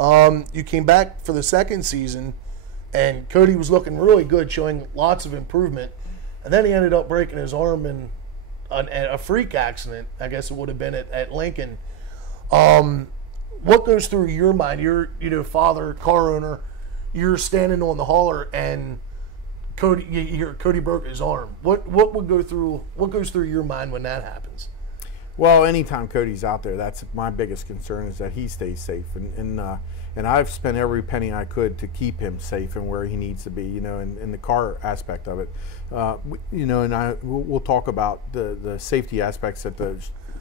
You came back for the second season, and Cody was looking really good, showing lots of improvement. And then he ended up breaking his arm in a freak accident, I guess it would have been at Lincoln. What goes through your mind? You're, father, car owner. You're standing on the hauler, and Cody broke his arm. What goes through your mind when that happens? Well, anytime Cody's out there, that's my biggest concern, is that he stays safe, and I've spent every penny I could to keep him safe and where he needs to be, in the car aspect of it, and we'll talk about the safety aspects at the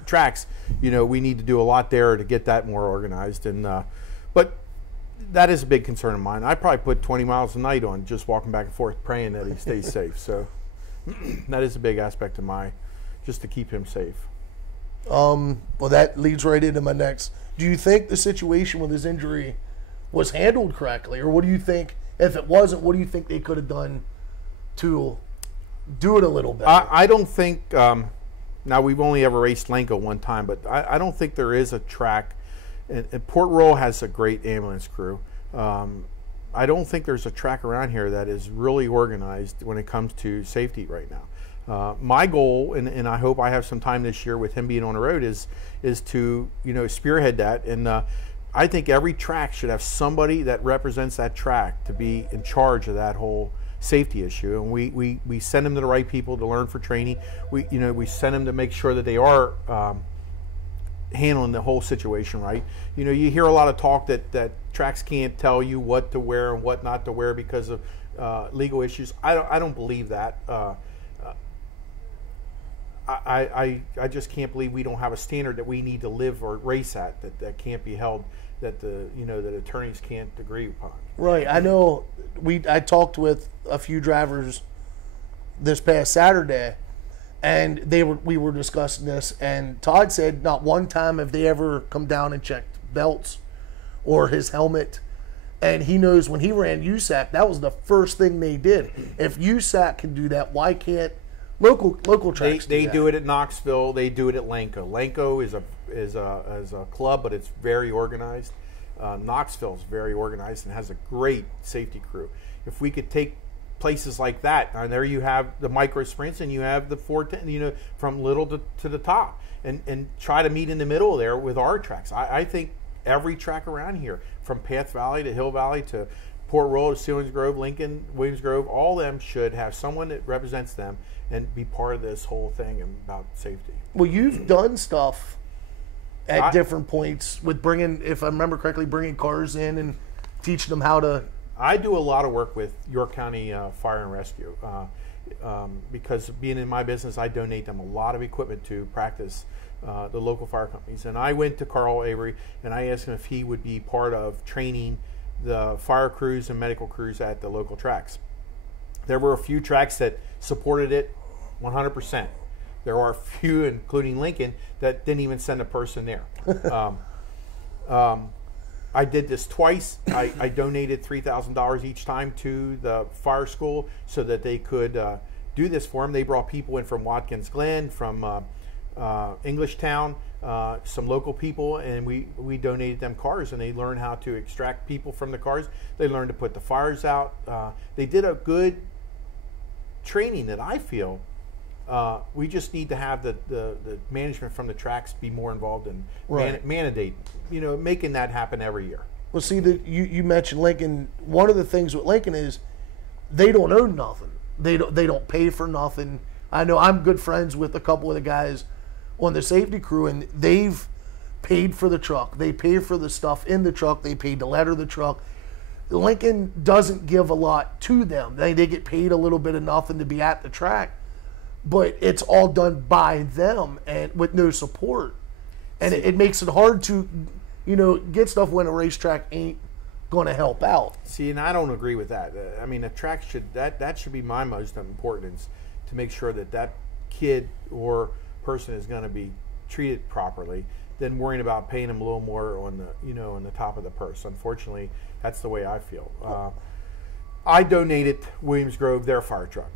tracks. We need to do a lot there to get that more organized, but that is a big concern of mine. I probably put 20 miles a night on just walking back and forth praying that he stays safe. So that is a big aspect of just to keep him safe. Well, that leads right into my next. Do you think the situation with his injury was handled correctly? Or what do you think, if it wasn't, what do you think they could have done to do it a little better? I don't think, now we've only ever raced Lenco one time, but I don't think there is a track, and Port Royal has a great ambulance crew. I don't think there's a track around here that is really organized when it comes to safety right now. My goal, and I hope I have some time this year with him being on the road, is to spearhead that. And I think every track should have somebody that represents that track to be in charge of that whole safety issue. And we send them to the right people to learn for training. We send them to make sure that they are handling the whole situation right. You hear a lot of talk that tracks can't tell you what to wear and what not to wear because of legal issues. I don't believe that. I just can't believe we don't have a standard that we need to live or race at, that can't be held, that that attorneys can't agree upon. Right. I know I talked with a few drivers this past Saturday, and we were discussing this, and Todd said not one time have they ever come down and checked belts or his helmet. And he knows when he ran USAC, that was the first thing they did. If USAC can do that, why can't local tracks they do it at Knoxville. They do it at Lenco. Lenco is a club, but it's very organized. Knoxville is very organized and has a great safety crew. If we could take places like that, and there you have the micro sprints, and you have the 410, from little to the top, and try to meet in the middle there with our tracks. I think every track around here, from Path Valley to Hill Valley to Port Royal, Sealands Grove, Lincoln, Williams Grove, all of them should have someone that represents them and be part of this whole thing about safety. Well, you've done stuff at different points with bringing, if I remember correctly, bringing cars in and teaching them how to. I do a lot of work with York County Fire and Rescue because being in my business, I donate them a lot of equipment to practice the local fire companies. And I went to Carl Avery and I asked him if he would be part of training the fire crews and medical crews at the local tracks. There were a few tracks that supported it 100%. There are a few, including Lincoln, that didn't even send a person there. I did this twice. I donated $3,000 each time to the fire school so that they could do this for them. They brought people in from Watkins Glen, from Englishtown, some local people, and we donated them cars, and they learned how to extract people from the cars. They learned to put the fires out. They did a good training that I feel. We just need to have the management from the tracks be more involved in mandate, making that happen every year. Well, see, you mentioned Lincoln. One of the things with Lincoln is they don't own nothing. They don't pay for nothing. I know I'm good friends with a couple of the guys on the safety crew, and they've paid for the truck. They pay for the stuff in the truck. They paid to letter the truck. Lincoln doesn't give a lot to them. They get paid a little bit of nothing to be at the track, but it's all done by them and with no support. And it makes it hard to, get stuff when a racetrack ain't going to help out. See, and I don't agree with that. I mean, a track that should be my most importance, to make sure that kid or person is going to be treated properly, than worrying about paying them a little more on the, on the top of the purse. Unfortunately, that's the way I feel. I donated Williams Grove their fire truck.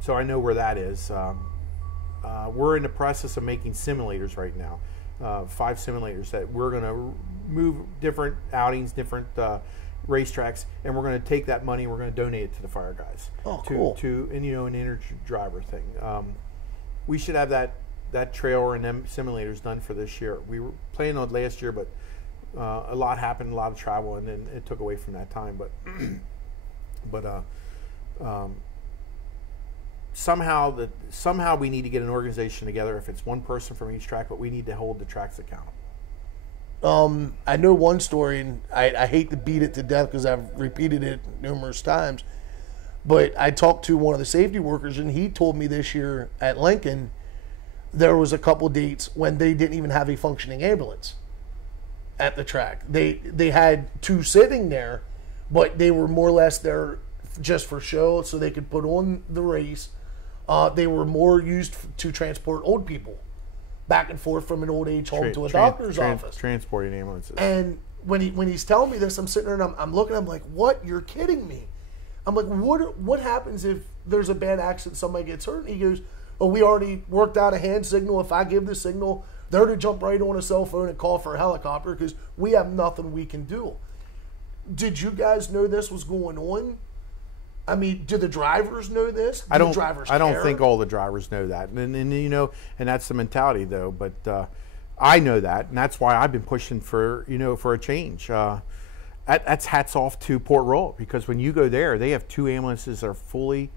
So I know where that is. We're in the process of making simulators right now, 5 simulators that we're going to move different outings, different racetracks, and we're going to take that money and we're going to donate it to the fire guys. Oh, cool. To an energy driver thing. We should have that trailer and them simulators done for this year. We were planning on it last year, but a lot happened, a lot of travel, and then it took away from that time. But somehow we need to get an organization together. If it's one person from each track, but we need to hold the tracks accountable. I know one story, and I hate to beat it to death because I've repeated it numerous times, but I talked to one of the safety workers, and he told me this year at Lincoln there was a couple dates when they didn't even have a functioning ambulance at the track. They had two sitting there, but they were more or less there just for show so they could put on the race. They were more used to transport old people back and forth from an old age home to a doctor's office. Transporting ambulances. And when he's telling me this, I'm sitting there and I'm looking, I'm like, what? You're kidding me. I'm like, what happens if there's a bad accident, somebody gets hurt? And he goes, oh, we already worked out a hand signal. If I give the signal, they're to jump right on a cell phone and call for a helicopter because we have nothing we can do. Did you guys know this was going on? I mean, do the drivers know this? I don't think all the drivers know that, and that's the mentality though. But I know that, and that's why I've been pushing for a change. That's hats off to Port Royal, because when you go there, they have two ambulances that are fully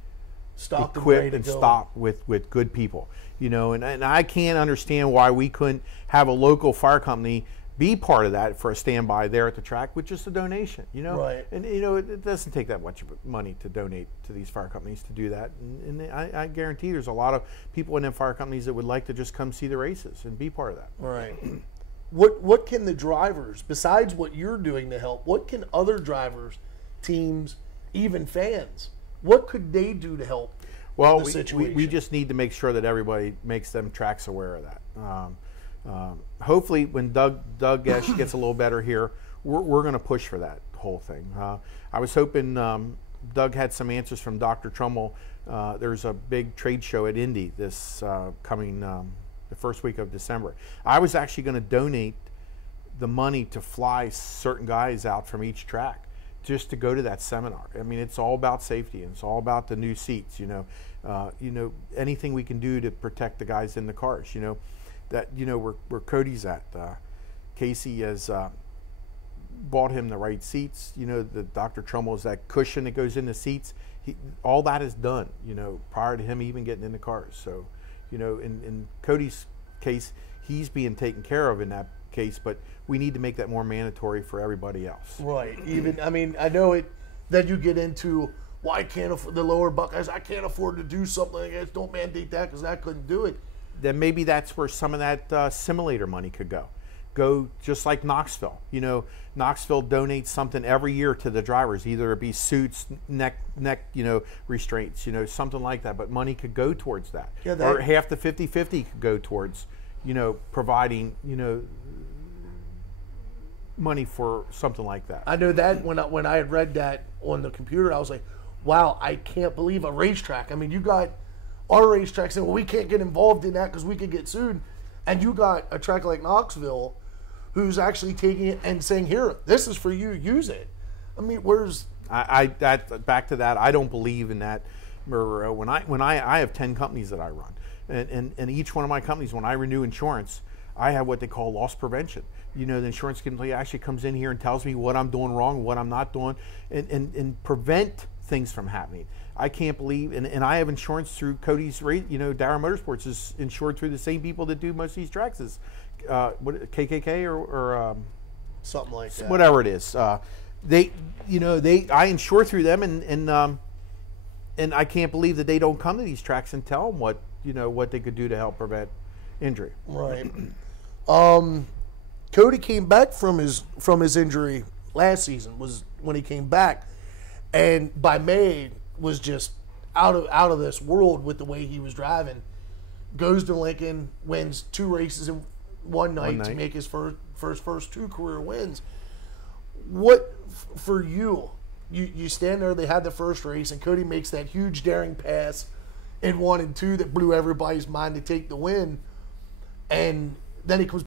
stocked, equipped, and stocked with good people. And I can't understand why we couldn't have a local fire company be part of that for a standby there at the track with just a donation, Right. And, it doesn't take that much money to donate to these fire companies to do that. And I guarantee there's a lot of people in them fire companies that would like to just come see the races and be part of that. Right. What can the drivers, besides what you're doing to help, what can other drivers, teams, even fans, what could they do to help the situation? We just need to make sure that everybody makes them tracks aware of that. Hopefully, when Doug Esch gets a little better here, we're going to push for that whole thing. I was hoping Doug had some answers from Dr. Trumbull. There's a big trade show at Indy this coming the first week of December. I was actually going to donate the money to fly certain guys out from each track just to go to that seminar. I mean, it's all about safety, and it's all about the new seats. Anything we can do to protect the guys in the cars. Where Cody's at. Kasey has bought him the right seats. The Dr. Trumbull is that cushion that goes in the seats. All that is done, prior to him even getting in the cars. So, in Cody's case, he's being taken care of in that case, but we need to make that more mandatory for everybody else. Right. I know it. Then you get into, well, I can't afford the lower Buckeyes. I can't afford to do something like this. Don't mandate that because I couldn't do it. Then maybe that's where some of that simulator money could go. Go just like Knoxville. Knoxville donates something every year to the drivers, either it be suits, neck, restraints, something like that. But money could go towards that. Or half the 50-50 could go towards, providing, money for something like that. I know that when I had read that on the computer, I was like, wow, I can't believe a racetrack. I mean, you got our racetrack saying, well, we can't get involved in that because we could get sued. And you got a track like Knoxville who's actually taking it and saying, here, this is for you, use it. I mean, where's... back to that, I don't believe in that. When I have 10 companies that I run, and each one of my companies, when I renew insurance, I have what they call loss prevention. The insurance company actually comes in here and tells me what I'm doing wrong, what I'm not doing, and prevent things from happening. I can't believe, and I have insurance through Cody's, Darrah Motorsports is insured through the same people that do most of these tracks, is KKK or something like that. Whatever it is. I insure through them, and I can't believe that they don't come to these tracks and tell them what they could do to help prevent injury. Right. Cody came back from his injury last season, was when he came back, and by May was just out of this world with the way he was driving. Goes to Lincoln, wins 2 races in one night to make his first 2 career wins. What for you? You stand there. They had the first race, and Cody makes that huge daring pass in 1 and 2 that blew everybody's mind to take the win, and then he comes